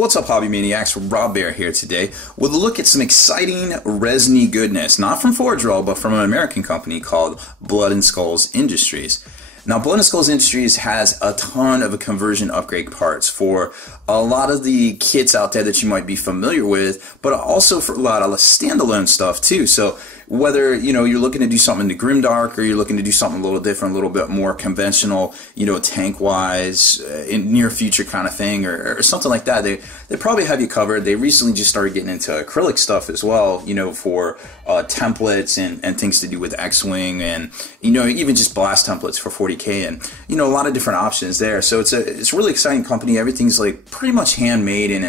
What's up, Hobby Maniacs? Rob Bear here today with a look at some exciting resiny goodness, not from Forge-Roll, but from an American company called Blood and Skulls Industries. Now, Blood and Skulls Industries has a ton of conversion upgrade parts for a lot of the kits out there that you might be familiar with, but also for a lot of standalone stuff too. So whether you're looking to do something in the Grimdark, or you're looking to do something a little different, a little bit more conventional, tank-wise, in near future kind of thing, or something like that, they probably have you covered. They recently just started getting into acrylic stuff as well, for templates and things to do with X-Wing, and even just blast templates for 40K, and a lot of different options there. So it's a really exciting company. Everything's like pretty much handmade, and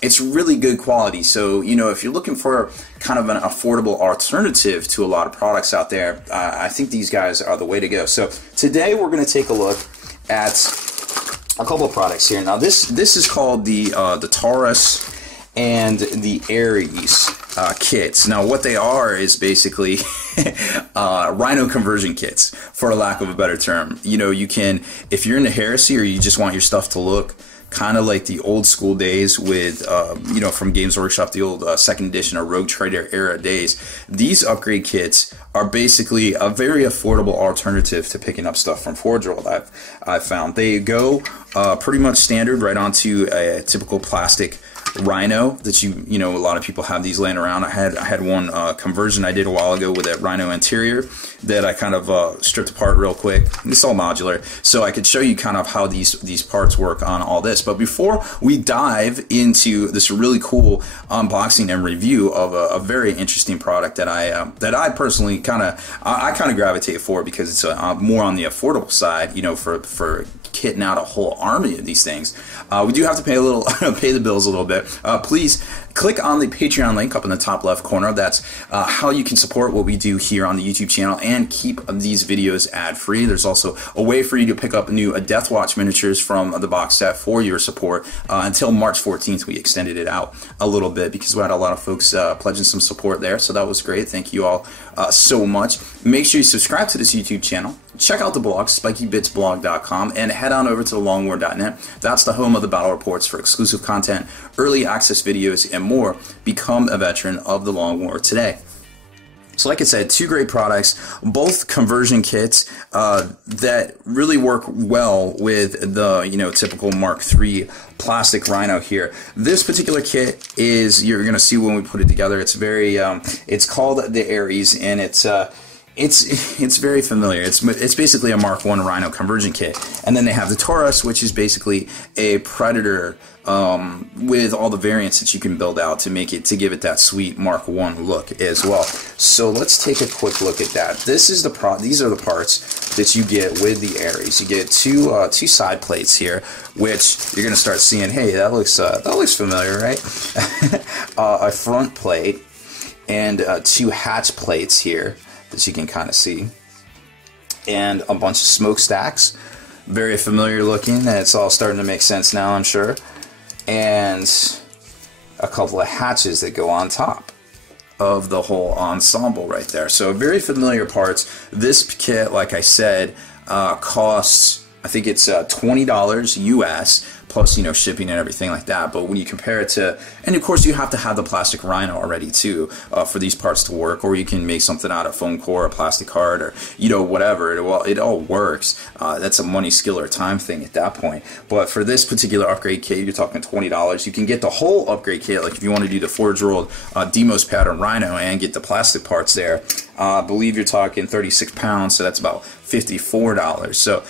it's really good quality. So, if you're looking for kind of an affordable alternative to a lot of products out there, I think these guys are the way to go. So today we're going to take a look at a couple of products here. Now this is called the Taurus and the Ares kits. Now what they are is basically Rhino conversion kits, for lack of a better term. You can, if you're into Heresy, or you just want your stuff to look kind of like the old school days with, from Games Workshop, the old second edition or Rogue Trader era days, these upgrade kits are basically a very affordable alternative to picking up stuff from Forge-Roll. I've found they go pretty much standard right onto a typical plastic Rhino that a lot of people have these laying around. I had one conversion I did a while ago with that Rhino interior that I kind of stripped apart real quick. It's all modular, so I could show you kind of how these parts work on all this. But before we dive into this really cool unboxing and review of a very interesting product that I personally kind of gravitate for, because it's more on the affordable side, for kitting out a whole army of these things. We do have to pay pay the bills a little bit. Please click on the Patreon link up in the top left corner. That's how you can support what we do here on the YouTube channel and keep these videos ad-free. There's also a way for you to pick up new Death Watch miniatures from the box set for your support. Until March 14th, we extended it out a little bit because we had a lot of folks pledging some support there, so that was great. Thank you all so much. Make sure you subscribe to this YouTube channel. Check out the blog, spikybitsblog.com, and head on over to thelongwar.net. That's the home of the battle reports for exclusive content, early access videos, and more. Become a veteran of the Long War today. So like I said, two great products, both conversion kits that really work well with the typical Mark III plastic Rhino here. This particular kit is, you're going to see when we put it together, it's very it's called the Ares, and it's very familiar. It's basically a Mark I Rhino conversion kit, and then they have the Taurus, which is basically a Predator with all the variants that you can build out to give it that sweet Mark I look as well. So let's take a quick look at that. These are the parts that you get with the Ares. You get two side plates here, which you're going to start seeing. Hey, that looks familiar, right? A front plate and two hatch plates here that you can kind of see, and a bunch of smokestacks, very familiar looking. It's all starting to make sense now, I'm sure, and a couple of hatches that go on top of the whole ensemble right there. So very familiar parts. This kit, like I said, costs, I think it's $20 US, plus shipping and everything like that. But when you compare it to, and of course you have to have the plastic Rhino already too for these parts to work, or you can make something out of foam core or plastic heart, or whatever. It all works. That's a money, skill, or time thing at that point. But for this particular upgrade kit, you're talking $20. You can get the whole upgrade kit, like if you want to do the Forge-Rolled Demos pattern Rhino and get the plastic parts there. I believe you're talking 36 pounds, so that's about $54. So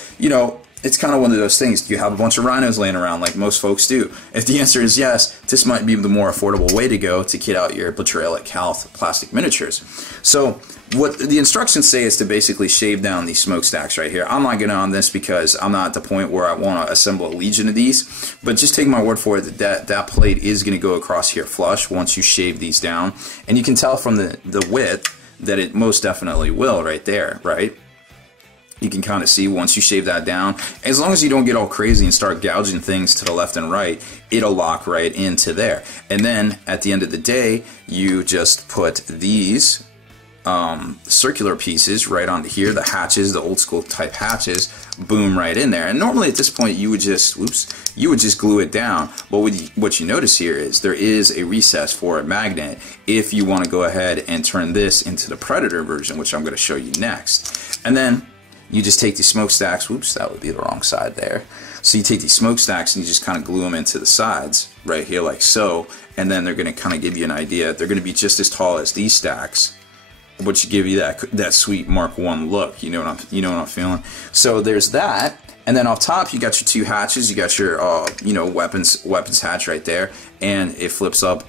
it's kind of one of those things. Do you have a bunch of Rhinos laying around like most folks do? If the answer is yes, this might be the more affordable way to go to kit out your Betrayal at Calth plastic miniatures. So what the instructions say is to basically shave down these smokestacks right here. I'm not going to on this because I'm not at the point where I want to assemble a legion of these, but just take my word for it that plate is going to go across here flush once you shave these down. And you can tell from the width that it most definitely will right there, right? You can kind of see once you shave that down, as long as you don't get all crazy and start gouging things to the left and right, it'll lock right into there. And then at the end of the day, you just put these circular pieces right onto here, the hatches, the old school type hatches, boom, right in there. And normally at this point you would just, you would just glue it down. But what you notice here is there is a recess for a magnet if you want to go ahead and turn this into the Predator version, which I'm going to show you next. And then you just take these smokestacks, whoops, that would be the wrong side there. So you take these smokestacks and you just kind of glue them into the sides right here like so, and then they're going to kind of give you an idea. They're going to be just as tall as these stacks, which give you that sweet Mark I look. You know what I'm feeling. So there's that, and then off top you got your two hatches. You got your weapons hatch right there, and it flips up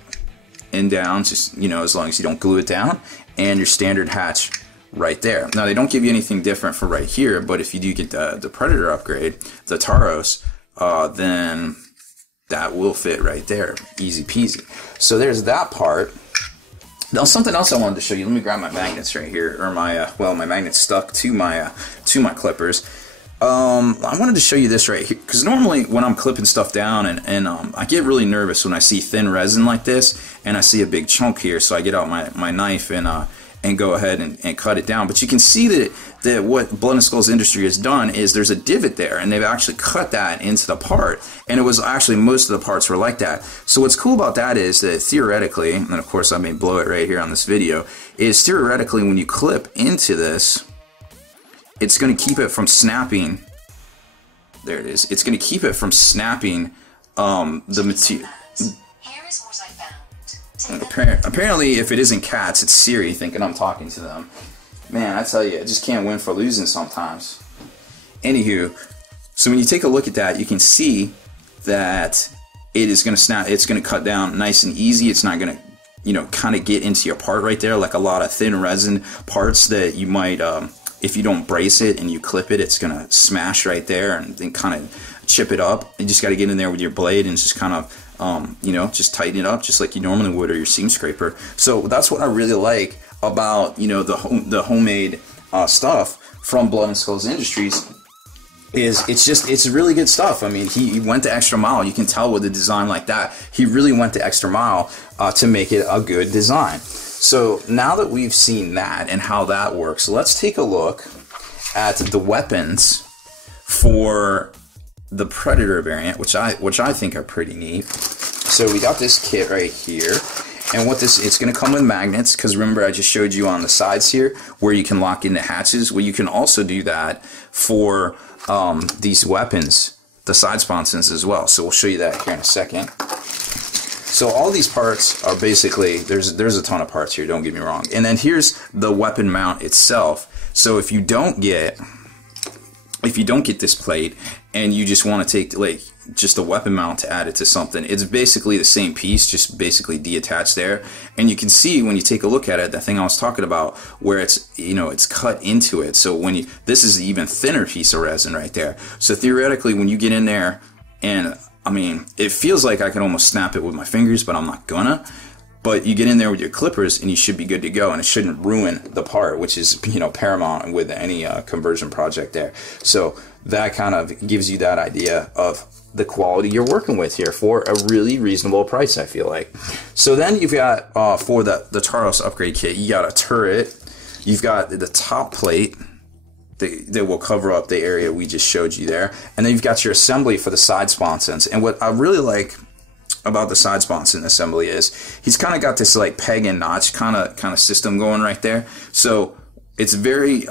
and down, just as long as you don't glue it down, and your standard hatch right there. Now they don't give you anything different for right here, but if you do get the Predator upgrade, the Tauros, then that will fit right there, easy peasy. So there's that part. Now something else I wanted to show you. Let me grab my magnets right here, or my my magnets stuck to my clippers. I wanted to show you this right here, because normally when I'm clipping stuff down and I get really nervous when I see thin resin like this and I see a big chunk here, so I get out my knife and go ahead and cut it down. But you can see that what Blood and Skulls Industry has done is there's a divot there, and they've actually cut that into the part, and it was actually most of the parts were like that. So what's cool about that is that theoretically, and of course I may blow it right here on this video, is theoretically when you clip into this, it's going to keep it from snapping. There it is. It's going to keep it from snapping the material. Apparently, if it isn't cats, it's Siri thinking I'm talking to them. Man, I tell you, I just can't win for losing sometimes. Anywho, so when you take a look at that, you can see that it is going to snap. It's going to cut down nice and easy. It's not going to, kind of get into your part right there, like a lot of thin resin parts that you might, if you don't brace it and you clip it, it's going to smash right there and then kind of chip it up. You just got to get in there with your blade and just kind of just tighten it up just like you normally would, or your seam scraper. So that's what I really like about the homemade stuff from Blood and Skulls Industries. It's really good stuff. I mean, he went the extra mile. You can tell with a design like that, he really went the extra mile to make it a good design. So now that we've seen that and how that works, let's take a look at the weapons for the Predator variant, which I think are pretty neat. So we got this kit right here, and it's going to come with magnets, because remember I just showed you on the sides here where you can lock in the hatches. Well, you can also do that for these weapons, the side sponsons as well. So we'll show you that here in a second. So all these parts are basically, there's a ton of parts here, don't get me wrong. And then here's the weapon mount itself. So if you don't get this plate and you just want to take like just a weapon mount to add it to something, it's basically the same piece, just basically detached there. And you can see when you take a look at it, the thing I was talking about, where it's it's cut into it. So this is an even thinner piece of resin right there. So theoretically, when you get in there, and I mean, it feels like I can almost snap it with my fingers, but I'm not gonna. But you get in there with your clippers and you should be good to go, and it shouldn't ruin the part, which is paramount with any conversion project there. So that kind of gives you that idea of the quality you're working with here for a really reasonable price, I feel like. So then you've got for the Tauros upgrade kit, you got a turret, you've got the top plate that will cover up the area we just showed you there, and then you've got your assembly for the side sponsons. And what I really like about the side sponson assembly is he's kind of got this like peg and notch kind of system going right there. So it's very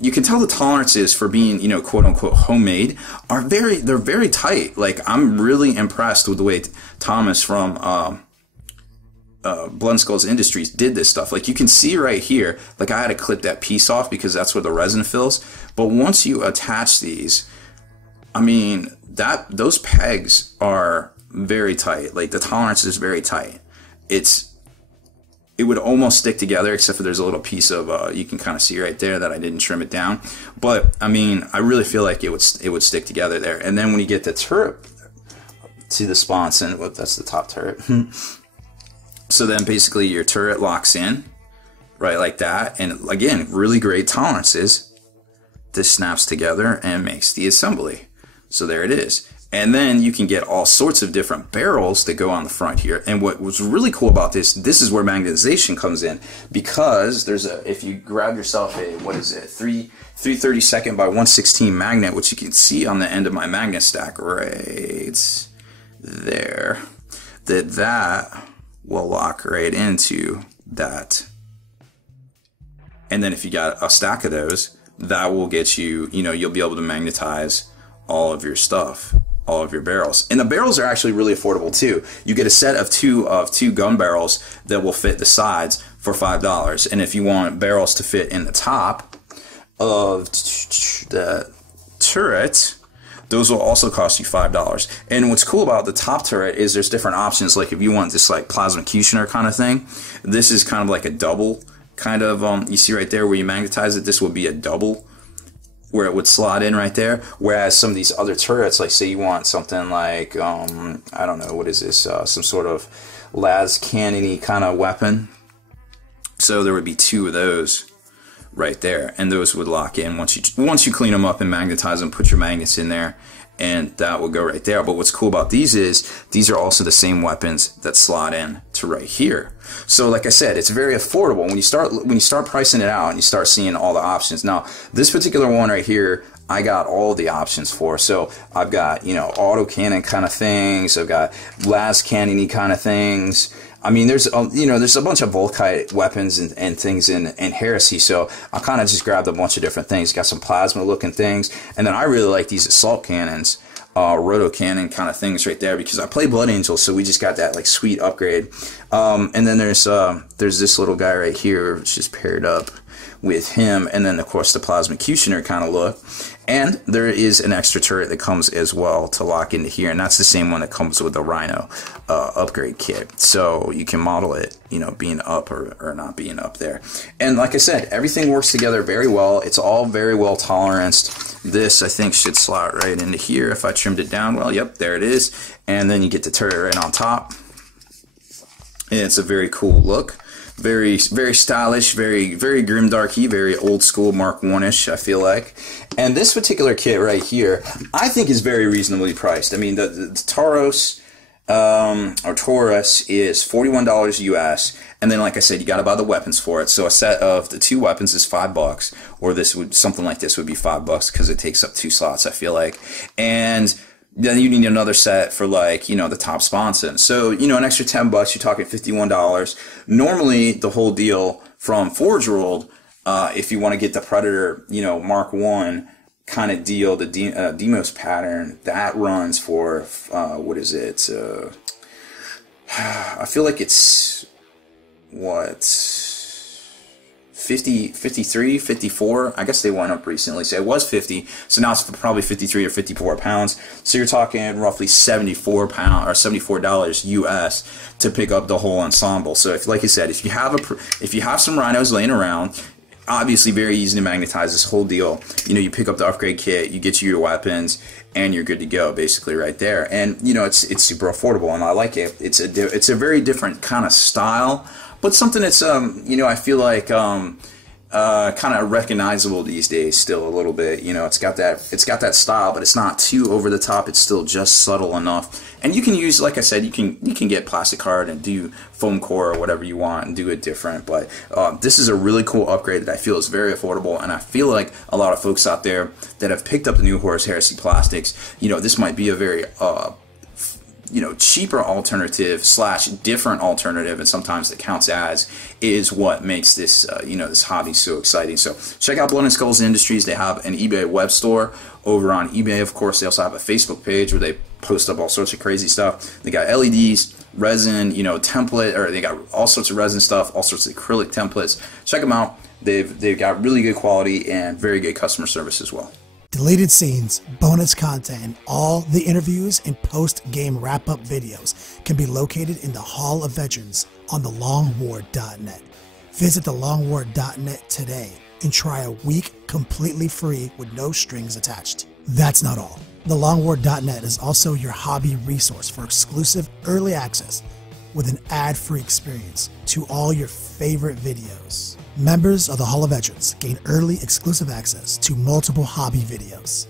you can tell the tolerances for being quote unquote homemade they're very tight. Like, I'm really impressed with the way Thomas from Blood and Skulls Industries did this stuff. Like, you can see right here, like I had to clip that piece off because that's where the resin fills. But once you attach these, I mean, those pegs are very tight. Like, the tolerance is very tight. It would almost stick together, except for there's a little piece of you can kind of see right there that I didn't trim it down. But I mean, I really feel like it would stick together there. And then when you get the turret to the sponson, well, that's the top turret. So then basically your turret locks in right like that, and again, really great tolerances. This snaps together and makes the assembly. So there it is. And then you can get all sorts of different barrels that go on the front here. And what was really cool about this is where magnetization comes in, because there's if you grab yourself a, 332nd by 116 magnet, which you can see on the end of my magnet stack right there, that will lock right into that. And then if you got a stack of those, that will get you, you'll be able to magnetize all of your stuff, all of your barrels. And the barrels are actually really affordable too. You get a set of two gun barrels that will fit the sides for $5. And if you want barrels to fit in the top of the turret, those will also cost you $5. And what's cool about the top turret is there's different options. Like if you want this like plasma cutioner kind of thing, this is kind of like a double kind of, you see right there where you magnetize it, this would be a double where it would slot in right there. Whereas some of these other turrets, like say you want something like, I don't know, what is this, some sort of las cannon-y kind of weapon. So there would be two of those right there, and those would lock in once you clean them up and magnetize them, put your magnets in there, and that will go right there. But what's cool about these is these are also the same weapons that slot in to right here. So like I said, it's very affordable when you start pricing it out and you start seeing all the options. Now this particular one right here, I got all the options for. So I've got, auto cannon kind of things, I've got las cannon-y kind of things. I mean, there's a bunch of Volkite weapons and things in Heresy, so I kind of just grabbed a bunch of different things. Got some plasma looking things, and then I really like these assault cannons, roto cannon kind of things right there, because I play Blood Angel, so we just got that like sweet upgrade. And then there's this little guy right here, which is paired up with him, and then of course the plasma cutioner kind of look. And there is an extra turret that comes as well to lock into here, and that's the same one that comes with the Rhino upgrade kit. So you can model it, being up or not being up there. And like I said, everything works together very well. It's all very well toleranced. This, I think, should slot right into here if I trimmed it down well. Yep, there it is. And then you get the turret right on top. And it's a very cool look. Very, very stylish, very, very grimdarky, very old school Mark I-ish, I feel like. And this particular kit right here, I think is very reasonably priced. I mean, the Taurus, or Taurus is $41 US, and then like I said, you got to buy the weapons for it. So a set of the two weapons is $5, or something like this would be $5 because it takes up 2 slots, I feel like. And then you need another set for like, the top sponsor. So, an extra $10, you're talking $51. Normally, the whole deal from Forge World, if you want to get the Predator, Mark I kind of deal, the Demos pattern, that runs for, what is it? I feel like it's, 53, 54. I guess they went up recently. So it was 50. So now it's probably 53 or 54 pounds. So you're talking roughly $74 US to pick up the whole ensemble. So if, like I said, if you have some rhinos laying around, obviously very easy to magnetize this whole deal. You pick up the upgrade kit, you get your weapons, and you're good to go, basically right there. And it's super affordable, and I like it. It's a very different kind of style, but something that's I feel like kind of recognizable these days still a little bit. It's got that style, but it's not too over the top. It's still just subtle enough. And you can use, like I said, you can get plastic card and do foam core or whatever you want and do it different. But this is a really cool upgrade that I feel is very affordable, and I feel like a lot of folks out there that have picked up the new Horus Heresy plastics, this might be a very cheaper alternative / different alternative, and sometimes that counts as, is what makes this this hobby so exciting. So check out Blood and Skulls Industries. They have an eBay web store over on eBay. Of course, they also have a Facebook page where they post up all sorts of crazy stuff. They got LEDs, resin, template, or they got all sorts of resin stuff, all sorts of acrylic templates. Check them out. They've got really good quality and very good customer service as well. Deleted scenes, bonus content, and all the interviews and post-game wrap-up videos can be located in the Hall of Veterans on thelongwar.net. Visit thelongwar.net today and try a week completely free with no strings attached. That's not all. Thelongwar.net is also your hobby resource for exclusive early access with an ad-free experience to all your favorite videos. Members of the Hall of Veterans gain early exclusive access to multiple hobby videos.